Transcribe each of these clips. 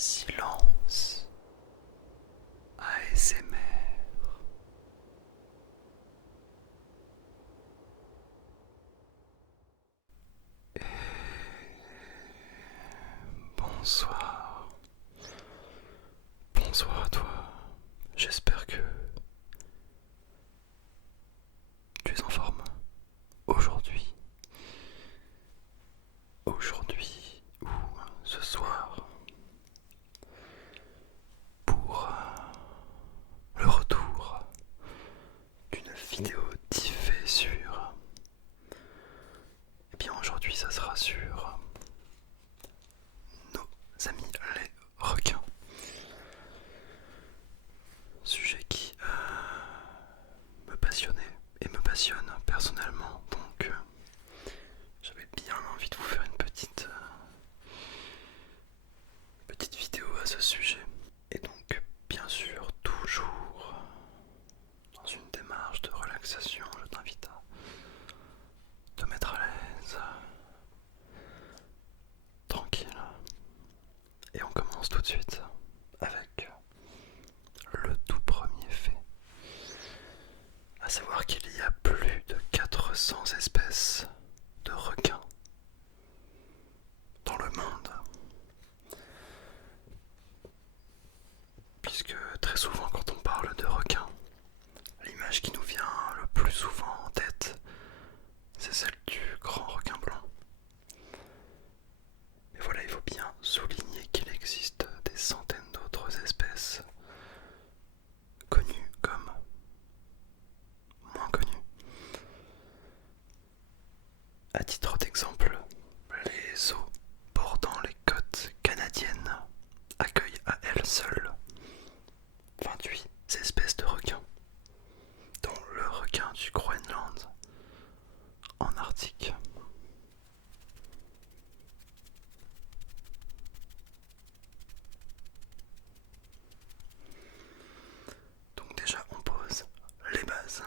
Silence ASMR. Et bonsoir. Bonsoir à toi. J'espère que tu es en forme aujourd'hui. Aujourd'hui ou ce soir pour le retour d'une vidéo diffée sur... Eh bien aujourd'hui ça sera sur nos amis les requins. Sujet qui me passionnait et me passionne personnellement, donc j'avais bien envie de vous faire une petite vidéo à ce sujet. Et donc bien sûr toujours dans une démarche de relaxation, je t'invite à te mettre à l'aise, tranquille. Et on commence tout de suite avec le tout premier fait, à savoir qu'il y a plus de 400 espèces de requins dans le monde. Puisque très souvent quand on parle de requins, l'image qui nous vient le plus souvent en tête, c'est celle du grand requin blanc. Mais voilà, il faut bien souligner qu'il existe des centaines d'autres espèces, connues comme moins connues. À titre d'exemple, les eaux bordant les côtes canadiennes accueillent à elles seules 28 espèces de requins, dont le requin du Groenland en Arctique. Donc déjà on pose les bases.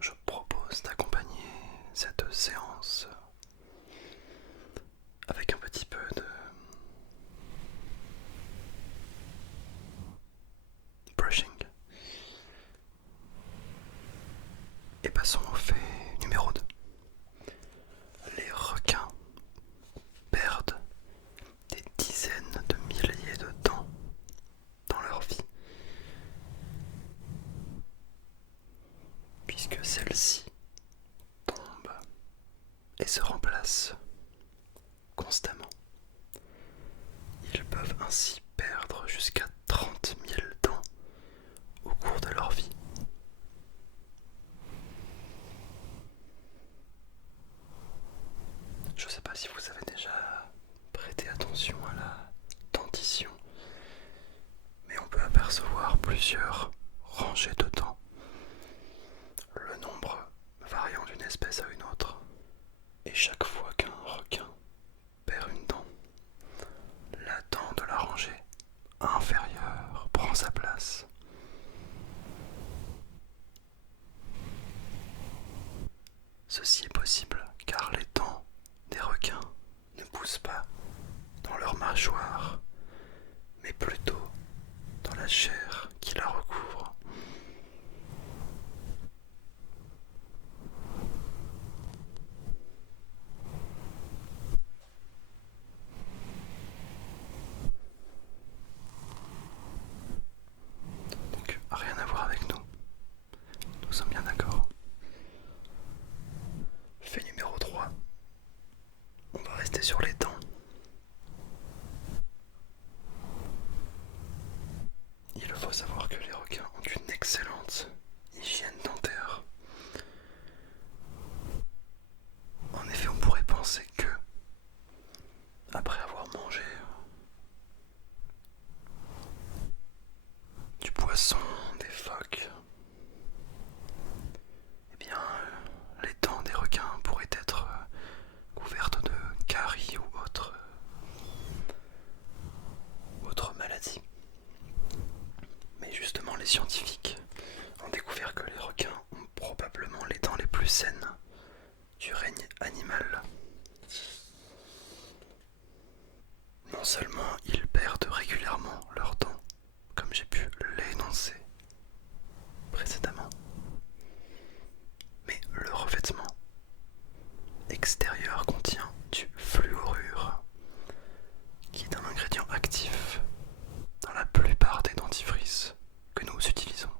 Je propose d'accompagner cette séance avec un petit peu de brushing. Et passons au fait numéro 2. Les requins perdent des dizaines de milliers de dents dans leur vie, puisque celles-ci tombent et se remplacent constamment. Ils peuvent ainsi perdre jusqu'à 30 000 dents au cours de leur vie. Je ne sais pas si vous avez déjà prêté attention à la dentition, mais on peut apercevoir plusieurs rangées de dents, le nombre variant d'une espèce à une autre. Et chaque fois qu'un requin perd une dent, la dent de la rangée inférieure prend sa place. Ceci est possible car les dents des requins ne poussent pas dans leur mâchoire, mais plutôt dans la chair qui la recouvre. Donc rien à voir avec nous. Nous sommes bien d'accord. Fait numéro 3. On va rester sur les dents. Il faut savoir que les requins ont une excellente hygiène dentaire. En effet, on pourrait penser que, après avoir mangé du poisson, des phoques, eh bien, les dents des requins pourraient être couvertes de caries ou autres maladies. Mais justement, les scientifiques ont découvert que les requins ont probablement les dents les plus saines du règne animal. Non seulement ils perdent régulièrement leur dents, comme j'ai pu l'énoncer précédemment, mais le revêtement extérieur contient du fluorure, qui est un ingrédient actif dans la plupart des dentifrices que nous utilisons.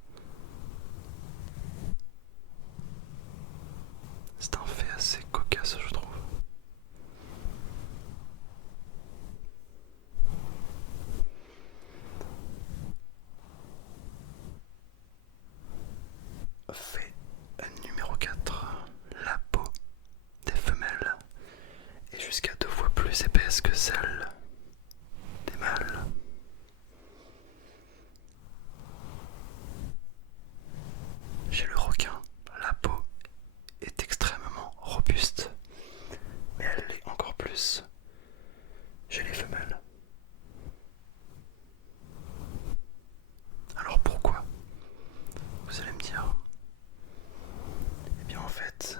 C'est un fait assez cocasse, je trouve. Fait numéro 4, la peau des femelles est jusqu'à 2 fois plus épaisse que celle des mâles. Chez le requin, la peau est extrêmement robuste, mais elle l'est encore plus chez les femelles. Alors pourquoi? Vous allez me dire. Eh bien en fait,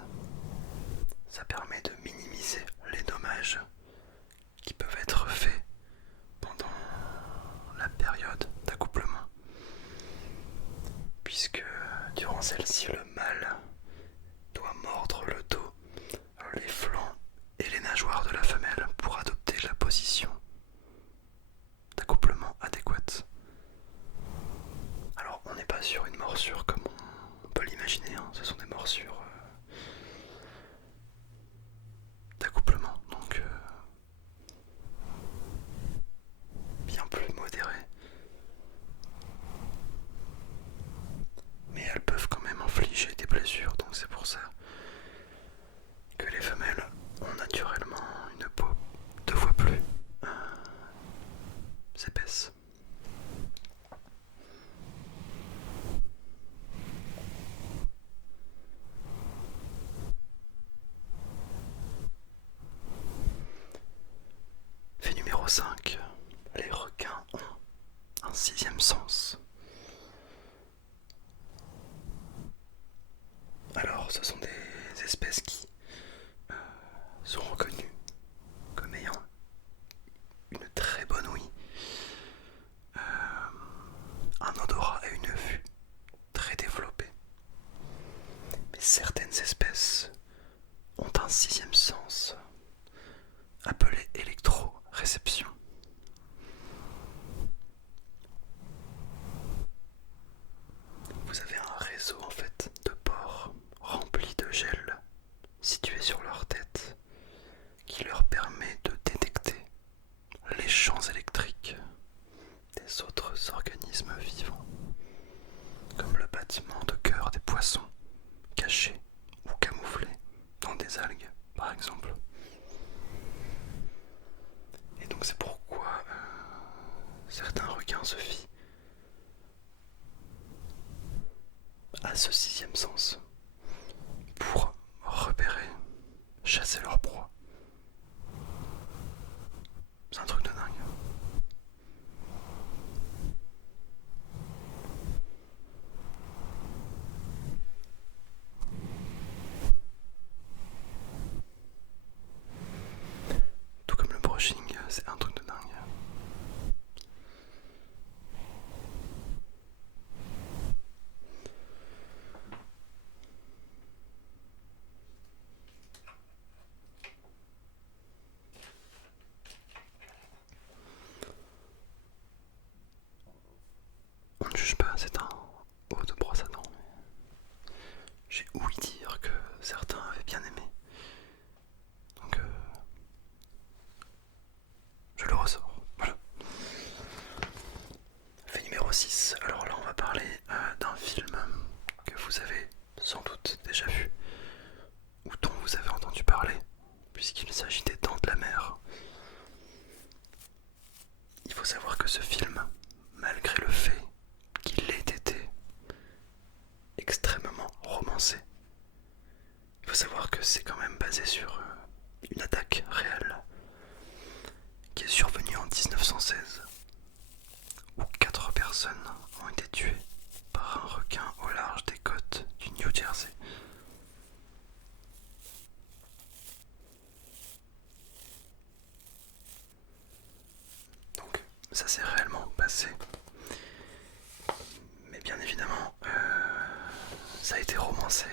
ça permet de minimiser les dommages qui peuvent être faits pendant la période d'accouplement, puisque durant celle-ci, le mâle doit mordre le dos, les flancs et les nageoires de la femelle pour adopter la position d'accouplement adéquate. Alors on n'est pas sur une morsure comme on peut l'imaginer, hein. Ce sont des morsures d'accouplement, donc bien plus modérées. Mais elles peuvent quand même infliger des blessures, donc c'est pour ça que les femelles ont naturellement une peau 2 fois plus épaisse. Fait numéro 5, les requins ont un 6e sens. Alors, ce sont des espèces qui sont reconnues comme ayant une très bonne ouïe, un odorat et une vue très développés. Mais certaines espèces ont un 6e sens, appelé électroréception. Vous avez un réseau en fait de pores remplis de gel situés sur leur tête qui leur permet de détecter les champs électriques des autres organismes vivants, comme le battement de cœur des poissons cachés ou camouflés dans des algues par exemple. Et donc c'est pourquoi certains requins se fient à ce 6e sens pour repérer, chasser leur proie. C'est un truc de dingue. Tout comme le brushing, c'est un truc de dingue. On ne juge pas, c'est un haut de brosse à dents. J'ai ouï dire que certains avaient bien aimé. Donc je le ressors. Voilà. Fait numéro 6. Alors là on va parler d'un film que vous avez sans doute déjà vu, ou dont vous avez entendu parler, puisqu'il s'agit des Dents de la Mer. Il faut savoir que ce film, malgré le fait qu'il ait été extrêmement romancé, il faut savoir que c'est quand même basé sur une attaque réelle qui est survenue en 1916, où 4 personnes ont été tuées par un requin au large des côtes du New Jersey. ça s'est réellement passé. Mais bien évidemment, ça a été romancé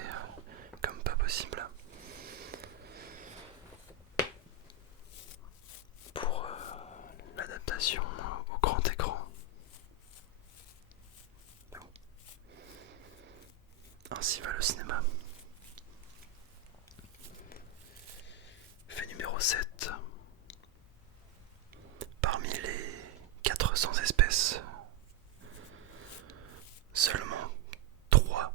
comme pas possible. Pour l'adaptation au grand écran. Bon. Ainsi va le cinéma. Fait numéro 7. Parmi les 400 espèces, seulement 3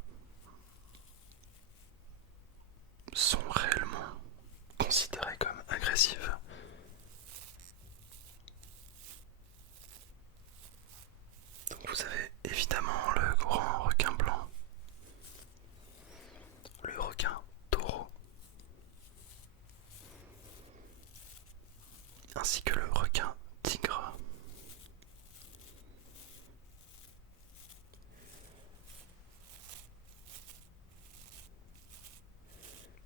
sont réellement considérées comme agressives. Donc vous avez évidemment le grand requin blanc, le requin taureau, ainsi que le requin tigre.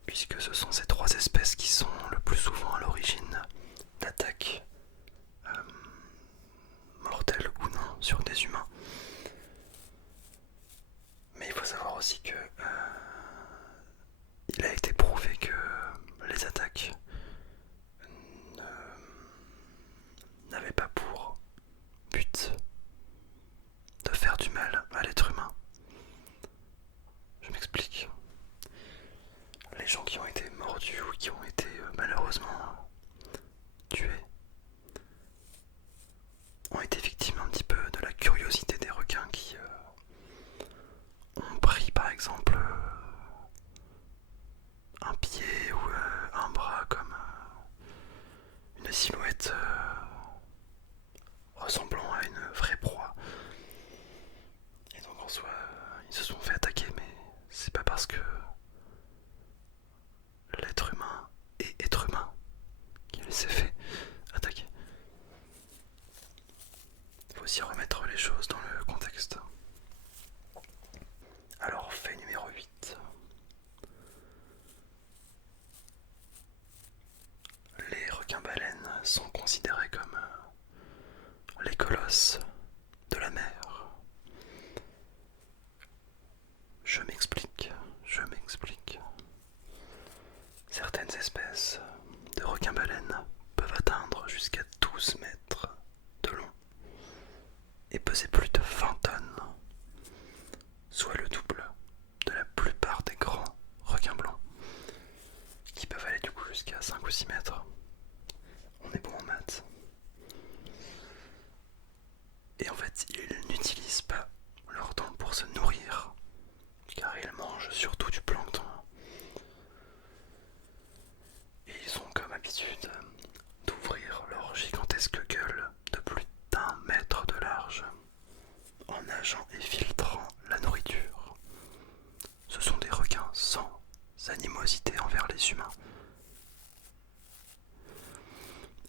Puisque ce sont ces 3 espèces qui sont le plus souvent à l'origine d'attaques mortelles ou non sur des humains. Mais il faut savoir aussi que il a été prouvé que les attaques n'avaient pas pour but de faire du mal à l'être humain. Je m'explique. Les gens qui ont été mordus ou qui ont été malheureusement tués ont été victimes un petit peu de la curiosité des requins qui ont pris par exemple un pied ou un bras comme une silhouette ressemblant à une vraie proie. Et donc en soi, ils se sont fait attaquer, mais c'est pas parce que l'être humain est être humain qu'il s'est fait attaquer. Il faut aussi remettre les choses dans le contexte. Alors, fait numéro 8. Les requins-baleines sont considérés comme les colosses de la mer. Je m'explique. Certaines espèces de requins-baleines peuvent atteindre jusqu'à 12 mètres de long et peser plus de 20 tonnes, soit le double de la plupart des grands requins blancs, qui peuvent aller du coup jusqu'à 5 ou 6 mètres. On est bon en maths. Et en fait, ils n'utilisent pas leur dents pour se nourrir, car ils mangent surtout du plancton. Et ils ont comme habitude d'ouvrir leur gigantesque gueule de plus d'1 mètre de large, en nageant et filtrant la nourriture. Ce sont des requins sans animosité envers les humains.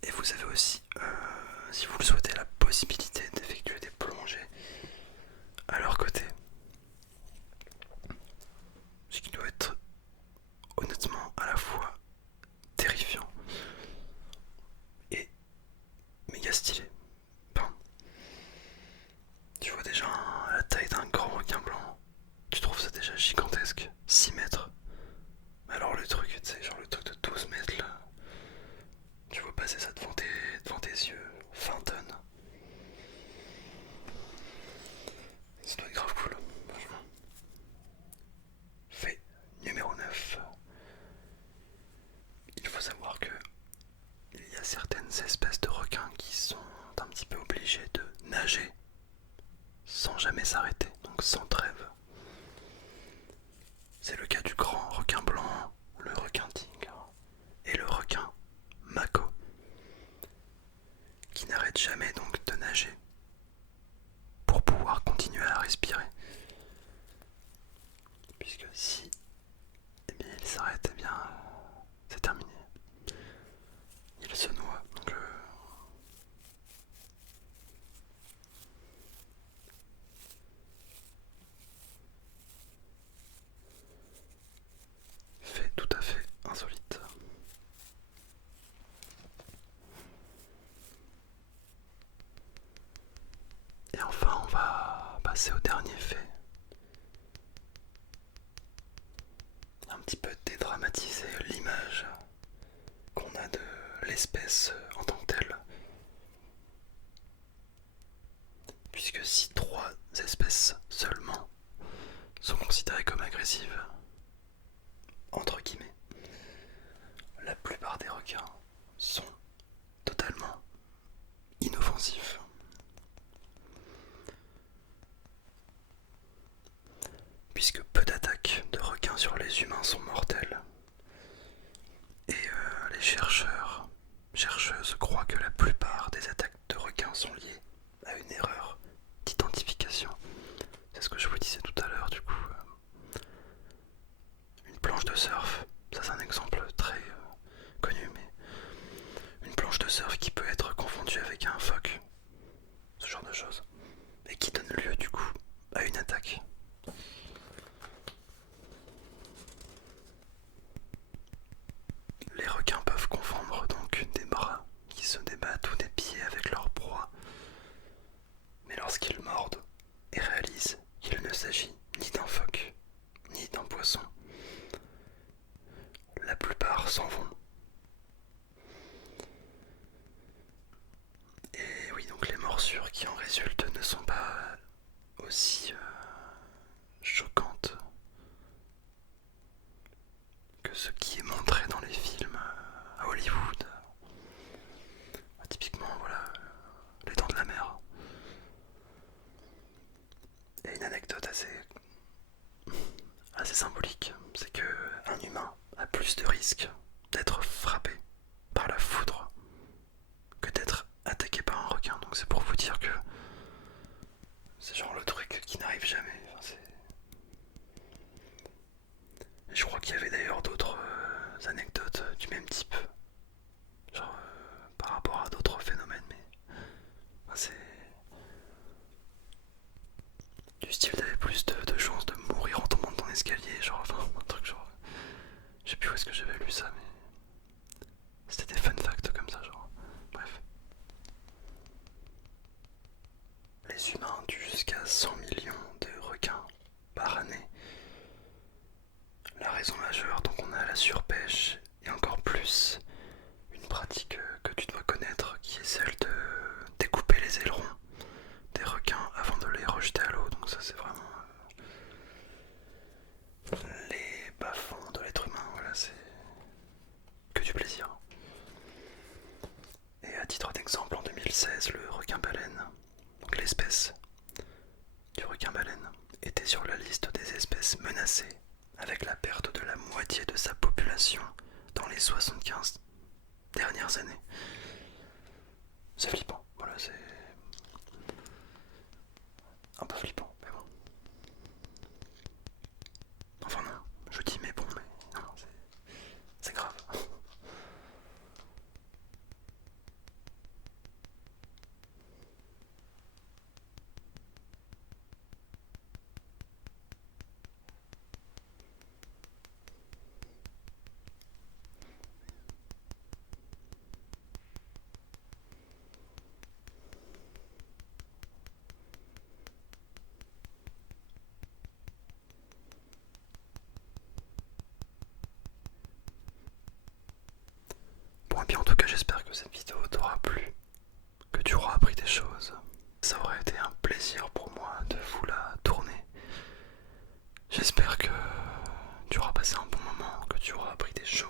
Et vous avez aussi, si vous le souhaitez, la possibilité d'effectuer des plongées à leur côté. Ce qui doit être honnêtement à la fois terrifiant et méga stylé. Enfin, tu vois déjà la taille d'un grand requin blanc, tu trouves ça déjà gigantesque, 6 mètres. Alors le truc, tu sais, genre le truc de 12 mètres là, tu vois passer ça devant tes yeux, 20 tonnes. Ça doit être grave cool, franchement. Fait numéro 9. Il faut savoir que il y a certaines espèces de requins qui sont un petit peu obligés de nager sans jamais s'arrêter, donc sans trêve. C'est le cas du grand requin blanc, le requin tigre et le requin mako, qui n'arrêtent jamais donc de nager pour pouvoir continuer à respirer. Puisque si il s'arrête, eh bien c'est terminé. Il se noie. Donc fait tout à fait insolite. Et enfin, on va passer au dernier fait. Un petit peu dédramatiser l'image qu'on a de l'espèce en tant que telle. Puisque si 3 espèces seulement sont considérées comme agressives, entre guillemets, la plupart des requins sont totalement inoffensifs. Puisque peu d'attaques de requins sur les humains sont mortelles. Et les chercheuses croient que la plupart des attaques de requins sont liées à une erreur d'identification. C'est ce que je vous disais tout à l'heure du coup. Une planche de surf, ça c'est un exemple très connu, mais une planche de surf qui peut être confondue avec un phoque, ce genre de choses, et qui donne lieu du coup à une attaque. Les requins peuvent confondre donc des bras qui se débattent ou des pieds avec leur proie, mais lorsqu'ils mordent et réalisent qu'il ne s'agit ni d'un phoque ni d'un poisson, la plupart s'en vont. Et oui, donc les morsures qui en résultent ne sont pas aussi choquantes que ce qui est montré dans les films à Hollywood. Typiquement, voilà, les dents de la mer. Et une anecdote assez symbolique, c'est que un humain a plus de risques d'être frappé par la foudre que d'être attaqué par un requin. Donc c'est pour vous dire que c'est genre le truc qui n'arrive jamais. Enfin, je crois qu'il y avait d'ailleurs d'autres anecdotes du même type, genre par rapport à d'autres phénomènes, mais enfin, c'est du style t'avais plus de chances de mourir en tombant dans l'escalier, genre enfin un truc genre. Je sais plus où est-ce que j'avais lu ça, mais c'était des fun facts comme ça, genre. Bref. Les humains tuent jusqu'à 100 millions de requins par année. La raison majeure, donc on a la surpêche et encore plus une pratique que tu dois connaître qui est celle de découper les ailerons des requins avant de les rejeter à l'eau. Donc ça c'est vraiment les bas-fonds de l'être humain, voilà, c'est que du plaisir. Et à titre d'exemple, en 2016, le requin-baleine, donc l'espèce du requin-baleine, était sur la liste des espèces menacées, avec la perte de la moitié de sa population dans les 75 dernières années. C'est flippant, voilà, c'est un peu flippant, mais bon. Enfin non, je dis mais bon, mais non, c'est grave. Bon, et bien en tout cas, j'espère que cette vidéo t'aura plu, que tu auras appris des choses. Ça aurait été un plaisir pour moi de vous la tourner. J'espère que tu auras passé un bon moment, que tu auras appris des choses